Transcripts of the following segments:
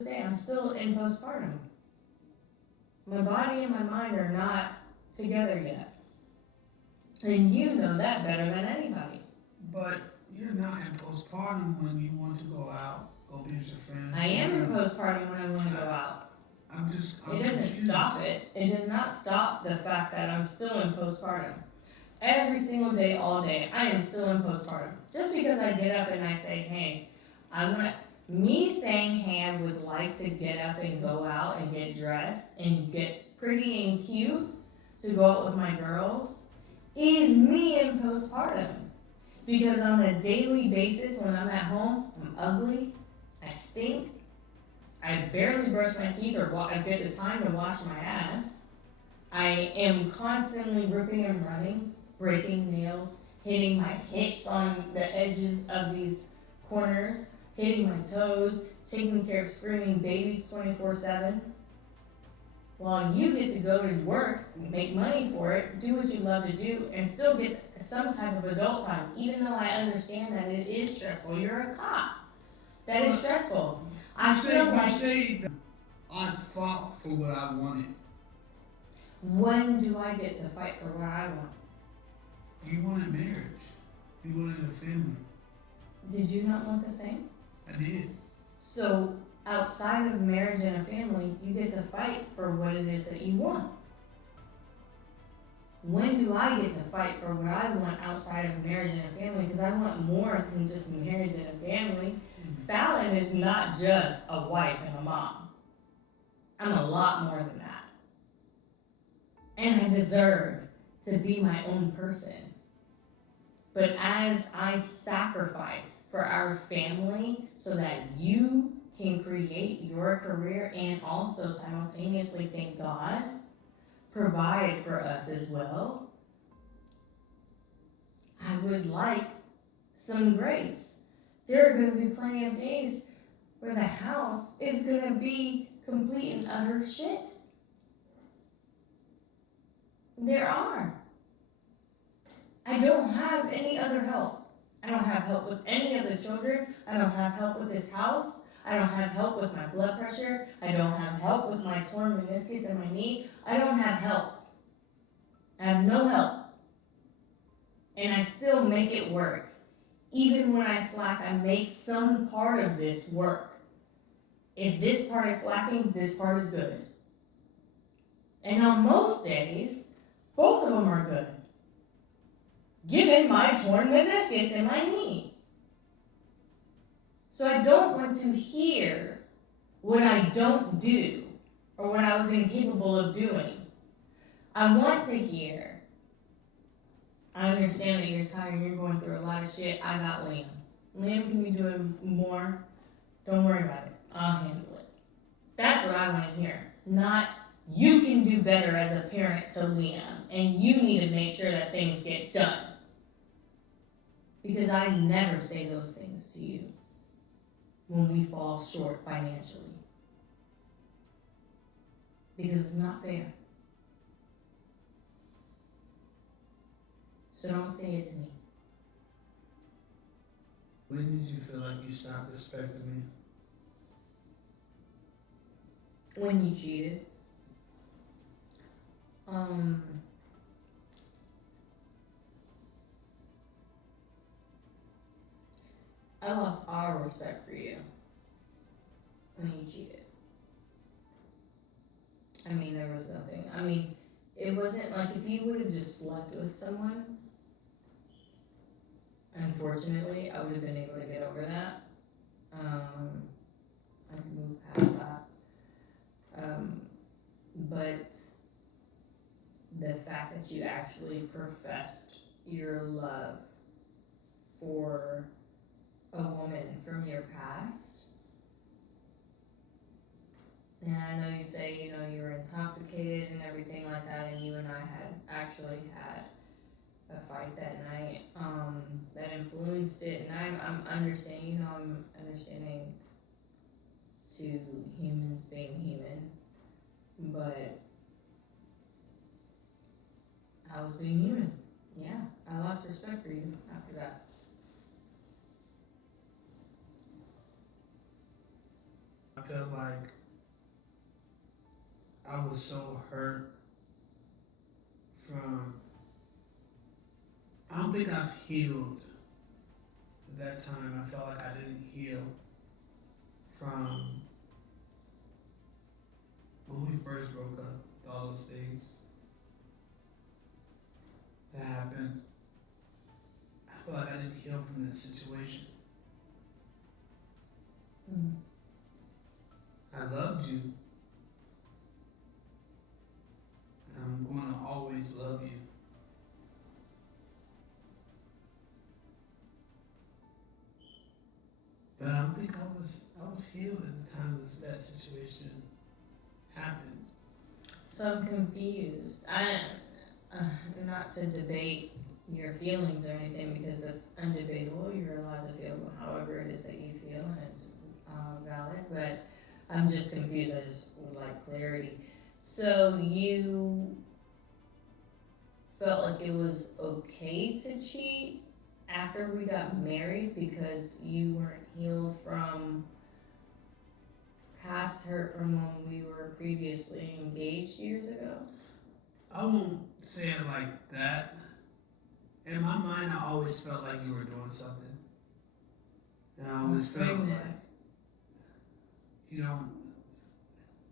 say I'm still in postpartum. My body and my mind are not together yet. And you know that better than anybody. But you're not in postpartum when you want to go out, go be with your friends. I am in postpartum when I want to go out. I'm It doesn't confused. stop it. It does not stop the fact that I'm still in postpartum. Every single day, all day, I am still in postpartum. Just because I get up and I say, hey, I want to, me saying, hey, I would like to get up and go out and get dressed and get pretty and cute to go out with my girls is me in postpartum. Because on a daily basis, when I'm at home, I'm ugly, I stink, I barely brush my teeth or I get the time to wash my ass. I am constantly ripping and running, breaking nails, hitting my hips on the edges of these corners, hitting my toes, taking care of screaming babies 24/7. While you get to go to work, make money for it, do what you love to do, and still get some type of adult time, even though I understand that it is stressful. You're a cop. That is stressful. I feel like you say that I fought for what I wanted. When do I get to fight for what I want? You wanted marriage. You wanted a family. Did you not want the same? I did. So outside of marriage and a family, you get to fight for what it is that you want. When do I get to fight for what I want outside of marriage and a family? Because I want more than just marriage and a family. Fallon is not just a wife and a mom. I'm a lot more than that. And I deserve to be my own person. But as I sacrifice for our family so that you can create your career and also simultaneously, thank God, provide for us as well, I would like some grace. There are going to be plenty of days where the house is going to be complete and utter shit. There are. I don't have any other help. I don't have help with any of the children. I don't have help with this house. I don't have help with my blood pressure. I don't have help with my torn meniscus in my knee. I don't have help. I have no help. And I still make it work. Even when I slack, I make some part of this work. If this part is slacking, this part is good. And on most days, both of them are good. Given my torn meniscus in my knee. So I don't want to hear what I don't do or what I was incapable of doing. I want to hear, I understand that you're tired, you're going through a lot of shit. I got Liam. Liam, can you do it more? Don't worry about it. I'll handle it. That's what I want to hear. Not, you can do better as a parent to Liam, and you need to make sure that things get done. Because I never say those things to you when we fall short financially. Because it's not fair. So don't say it to me. When did you feel like you stopped respecting me? When you cheated. I lost all respect for you when you cheated. I mean, there was nothing. I mean, it wasn't like if you would have just slept with someone, unfortunately, I would have been able to get over that. I could move past that. But the fact that you actually professed your love for a woman from your past, and I know you say, you know, you were intoxicated and everything like that, and you and I had actually had a fight that night, that influenced it, and I'm understanding, you know, I'm understanding to humans being human, but I was being human. Yeah, I lost respect for you after that. felt like I was so hurt from. I don't think I've healed at that time. I felt like I didn't heal from when we first broke up with all those things that happened. I felt like I didn't heal from that situation. Mm. I loved you, and I'm going to always love you. But I don't think I was healed at the time that situation happened. So I'm confused. Not to debate your feelings or anything because it's undebatable. You're allowed to feel however it is that you feel, and it's valid. But I'm just confused. I just would like clarity. So you felt like it was okay to cheat after we got married because you weren't healed from past hurt from when we were previously engaged years ago? I won't say it like that. In my mind, I always felt like you were doing something. And I always felt like, you know,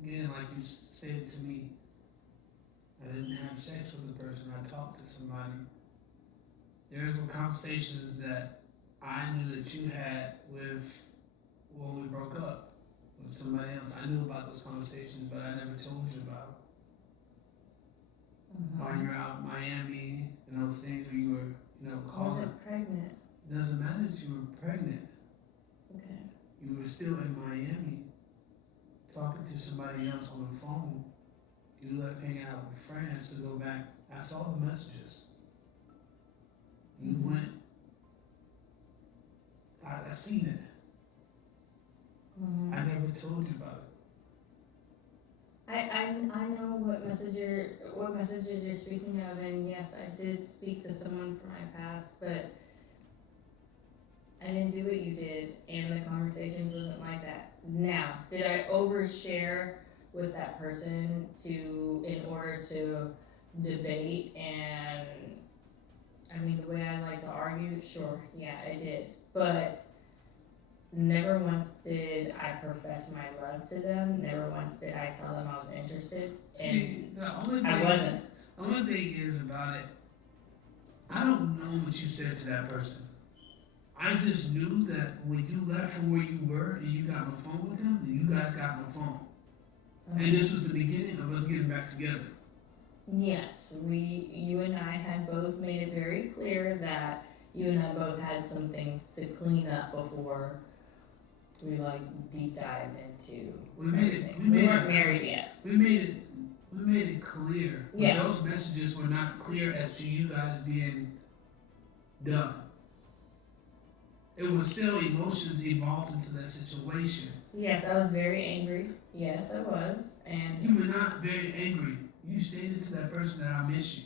again, like you said to me, I didn't have sex with the person. I talked to somebody. There were conversations that I knew that you had with when we broke up with somebody else. I knew about those conversations, but I never told you about while you're out in Miami and those things where you were, I calling. wasn't pregnant. It doesn't matter that you were pregnant. Okay. You were still in Miami talking to somebody else on the phone. You left hanging out with friends to go back. I saw the messages. You went. I seen it. I never told you about it. I know what messages you're speaking of, and yes, I did speak to someone from my past, but I didn't do what you did, and the conversations wasn't like that. Now, did I overshare with that person in order to debate and the way I like to argue? Sure, yeah, I did, but never once did I profess my love to them. Never once did I tell them I was interested, and I wasn't. The only thing is about it, I don't know what you said to that person. I just knew that when you left from where you were and you got on the phone with him, then you guys got on the phone. And this was the beginning of us getting back together. Yes, you and I had both made it very clear that you and I both had some things to clean up before we deep dive into everything. We weren't married yet. We made it clear. Yeah. But those messages were not clear as to you guys being done. It was still emotions involved into that situation. Yes, I was very angry. Yes, I was. And you were not very angry. You stated to that person that I miss you.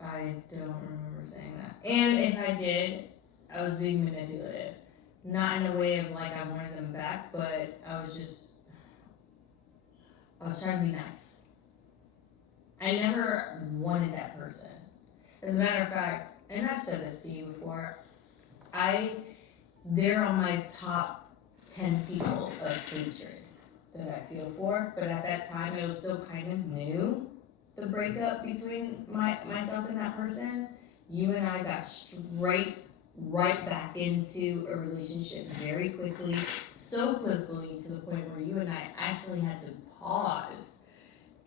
I don't remember saying that. And if I did, I was being manipulative. Not in a way of I wanted them back, but I was trying to be nice. I never wanted that person. As a matter of fact, and I've said this to you before, they're on my top 10 people of hatred that I feel for, but at that time it was still kind of new, the breakup between myself and that person. You and I got right back into a relationship very quickly, so quickly to the point where you and I actually had to pause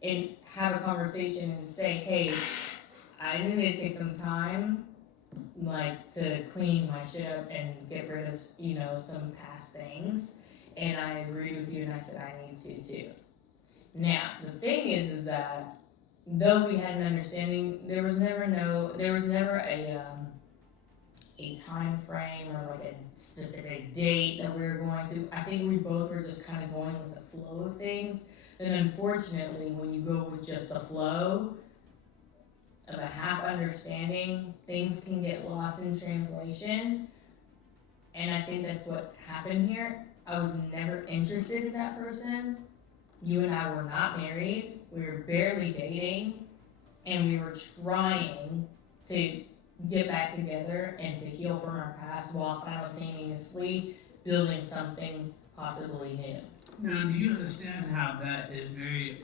and have a conversation and say, hey, I need to take some time to clean my shit up and get rid of some past things, and I agreed with you and I said I need to too. Now the thing is that though we had an understanding, there was never a time frame or a specific date that we were going to. I think we both were just kind of going with the flow of things, and unfortunately when you go with just the flow of a half understanding, things can get lost in translation, and I think that's what happened here. I was never interested in that person. You and I were not married. We were barely dating. And we were trying to get back together and to heal from our past while simultaneously building something possibly new. Now, do you understand how that is very,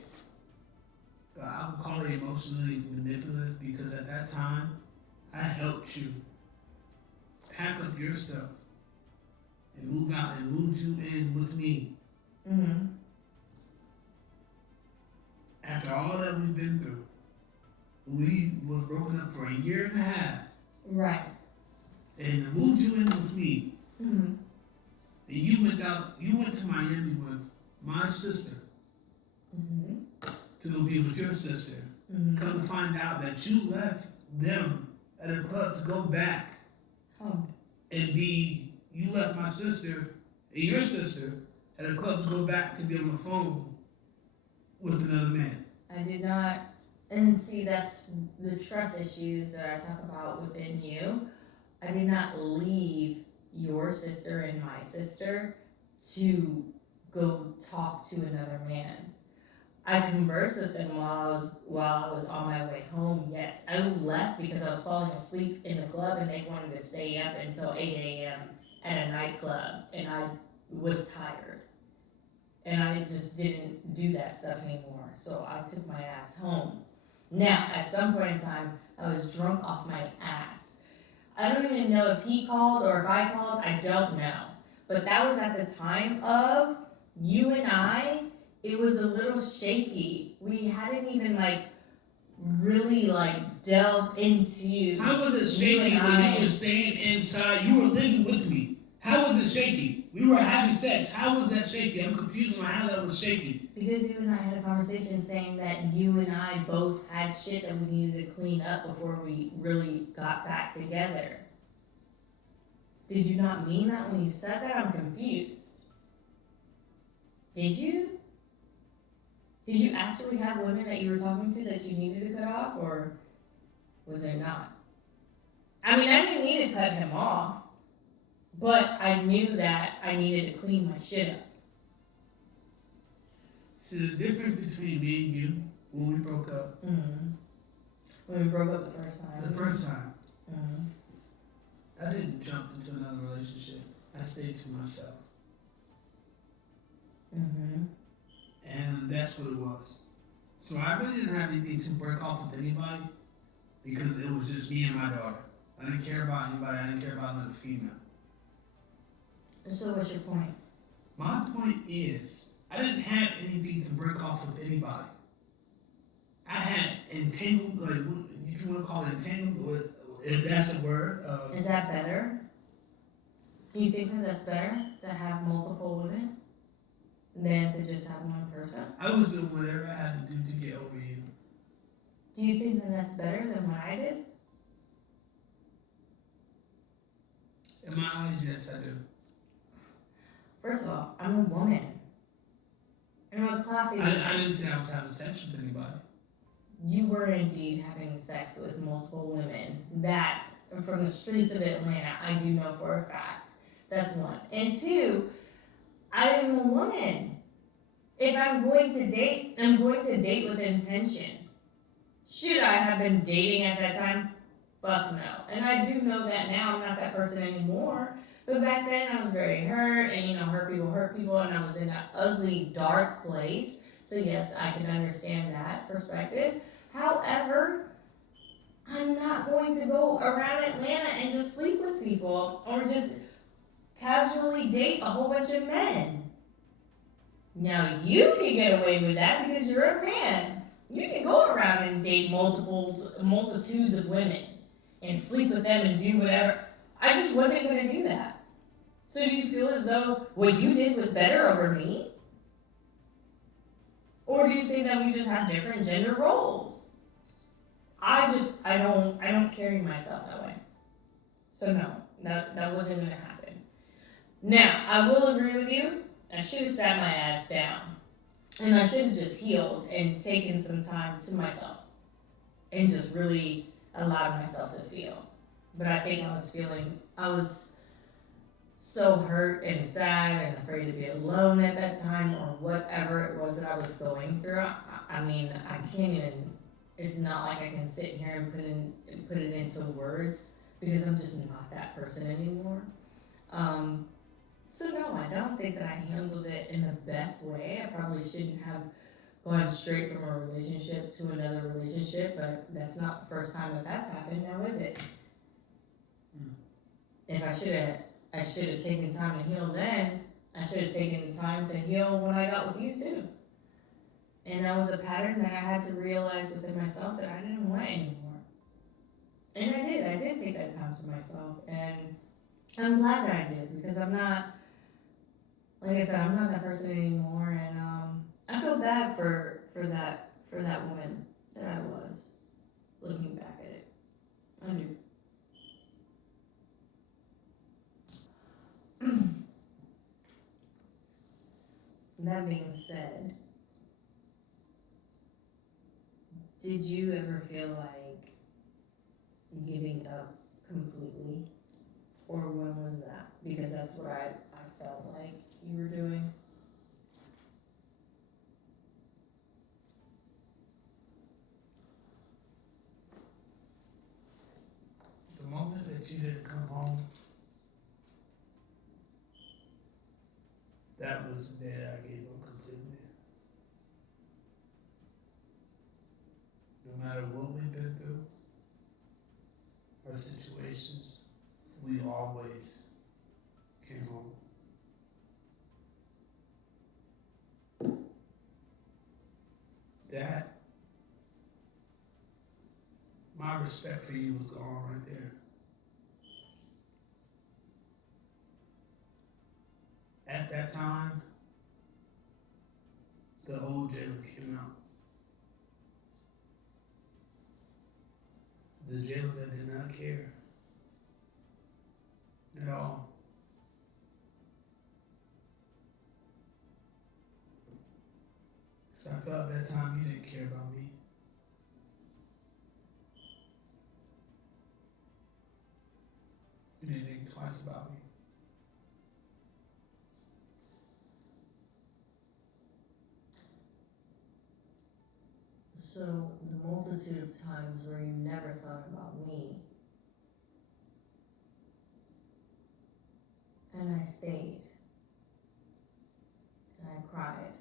I would call it emotionally manipulative, because at that time, I helped you pack up your stuff and move out and moved you in with me. Mm-hmm. After all that we've been through, we was broken up for a year and a half, Right. and moved you in with me. Mm-hmm. And you went to Miami with my sister Mm-hmm. to go be with your sister. Mm-hmm. Come to find out that you left them at a club to go back Oh. and you left my sister and your sister at a club to go back to be on the phone with another man. I did not, and see, that's the trust issues that I talk about within you. I did not leave your sister and my sister to go talk to another man. I conversed with them while I was on my way home. Yes, I left because I was falling asleep in the club and they wanted to stay up until 8 a.m. at a nightclub, and I was tired. And I just didn't do that stuff anymore. So I took my ass home. Now, at some point in time, I was drunk off my ass. I don't even know if he called or if I called. I don't know. But that was at the time of you and I. It was a little shaky. We hadn't even really delved into. How was it shaky when you were staying inside? You were living with me. How was it shaky? We were having sex. How was that shaky? I'm confused on how that was shaky. Because you and I had a conversation saying that you and I both had shit that we needed to clean up before we really got back together. Did you not mean that when you said that? I'm confused. Did you? Did you actually have women that you were talking to that you needed to cut off, or was it not? I mean, I didn't need to cut him off, but I knew that I needed to clean my shit up. See, the difference between me and you when we broke up. Mm-hmm. When we broke up the first time. The first time. Mm-hmm. I didn't jump into another relationship. I stayed to myself. Mm-hmm. And that's what it was. So I really didn't have anything to break off with anybody because it was just me and my daughter. I didn't care about anybody. I didn't care about another female. So what's your point? My point is, I didn't have anything to break off with anybody. I had entangled, if you want to call it entangled, if that's a word. Is that better? Do you think that that's better to have multiple women than to just have one person? I was doing whatever I had to do to get over you. Do you think that that's better than what I did? In my eyes, yes, I do. First of all, I'm a woman. And I'm a classy woman. I didn't say I was having sex with anybody. You were indeed having sex with multiple women. That, from the streets of Atlanta, I do know for a fact. That's one. And two, I am a woman. If I'm going to date, I'm going to date with intention. Should I have been dating at that time? Fuck no. And I do know that now. I'm not that person anymore. But back then I was very hurt, and hurt people, and I was in an ugly, dark place. So yes, I can understand that perspective. However, I'm not going to go around Atlanta and just sleep with people or just casually date a whole bunch of men. Now you can get away with that because you're a man. You can go around and date multitudes of women and sleep with them and do whatever. I just wasn't going to do that. So do you feel as though what you did was better over me? Or do you think that we just have different gender roles? I don't carry myself that way. So no, that wasn't going to happen. Now, I will agree with you. I should have sat my ass down. And I should have just healed and taken some time to myself. And just really allowed myself to feel. But I think I was so hurt and sad and afraid to be alone at that time or whatever it was that I was going through. I mean, I can't even. It's not like I can sit here and put it into words because I'm just not that person anymore. Um, so no, I don't think that I handled it in the best way. I probably shouldn't have gone straight from a relationship to another relationship, but that's not the first time that that's happened, now is it? If I should have taken time to heal then. I should have taken time to heal when I got with you too. And that was a pattern that I had to realize within myself that I didn't want anymore. And I did. I did take that time to myself, and I'm glad that I did because I'm not, like I said, I'm not that person anymore, and I feel bad for that woman that I was. Looking back at it, I do. That being said, did you ever feel like giving up completely? Or when was that? Because that's what I felt like you were doing. The moment that you didn't come home, that was the day I gave up completely. No matter what we've been through, our situations, we always came home. That, my respect for you was gone right there. At that time, the old jailer came out. The jailer that did not care at all. So I felt at that time you didn't care about me. You didn't think twice about me. So, the multitude of times where you never thought about me, and I stayed, and I cried,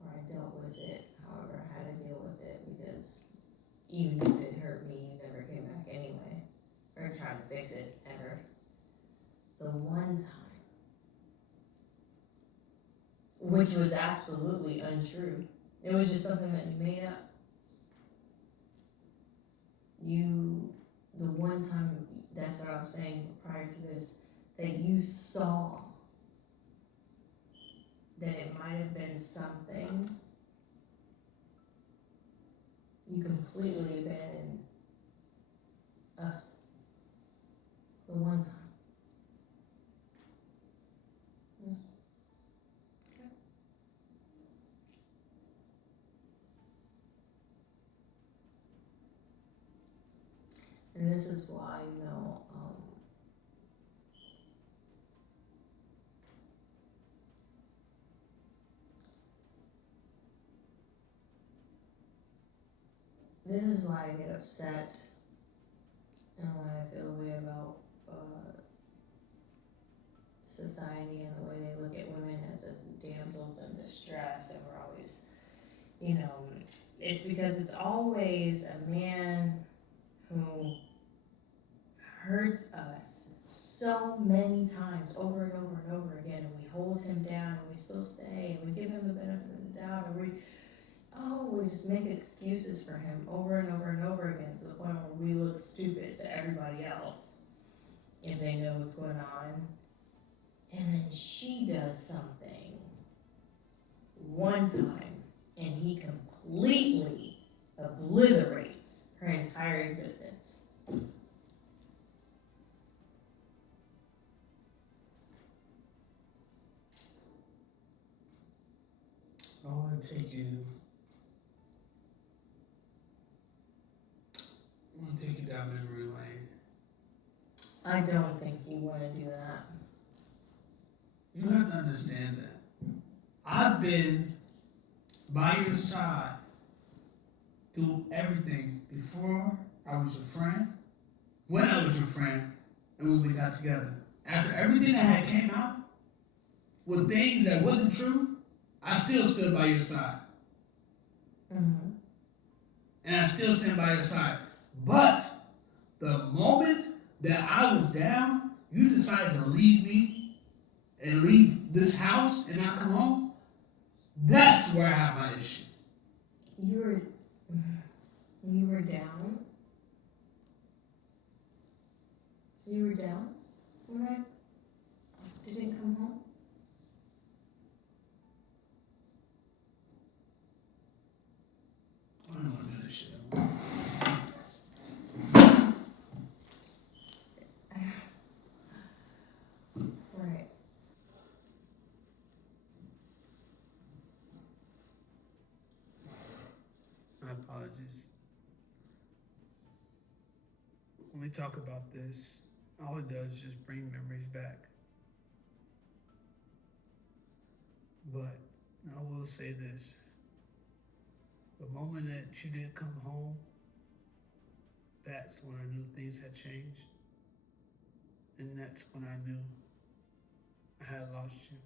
or I dealt with it, however I had to deal with it, because even if it hurt me, you never came back anyway, or tried to fix it, ever. The one time, which was absolutely untrue, it was just something that you made up. The one time, that's what I was saying prior to this, that you saw that it might have been something, you completely abandoned us. The one time. Okay. And this is why, this is why I get upset and why I feel a way about society and the way they look at women as damsels in distress, and we're always, it's because it's always a man who hurts us so many times over and over and over again, and we hold him down and we still stay and we give him the benefit of the doubt, and we just make excuses for him over and over and over again, to the point where we look stupid to everybody else if they know what's going on. And then she does something one time and he completely obliterates her entire existence. I want to take you down memory lane I don't think you want to do that. You have to understand that. I've been by your side through everything before I was your friend, when I was your friend, and when we got together. After everything that had came out, with things that wasn't true, I still stood by your side. Mm-hmm. And I still stand by your side. But the moment that I was down, you decided to leave me and leave this house and not come home. That's where I have my issue. You were down. You were down when I didn't come home. I don't want to do this shit. Right. My apologies. When we talk about this, all it does is just bring memories back. But I will say this. The moment that you didn't come home, that's when I knew things had changed. And that's when I knew I had lost you.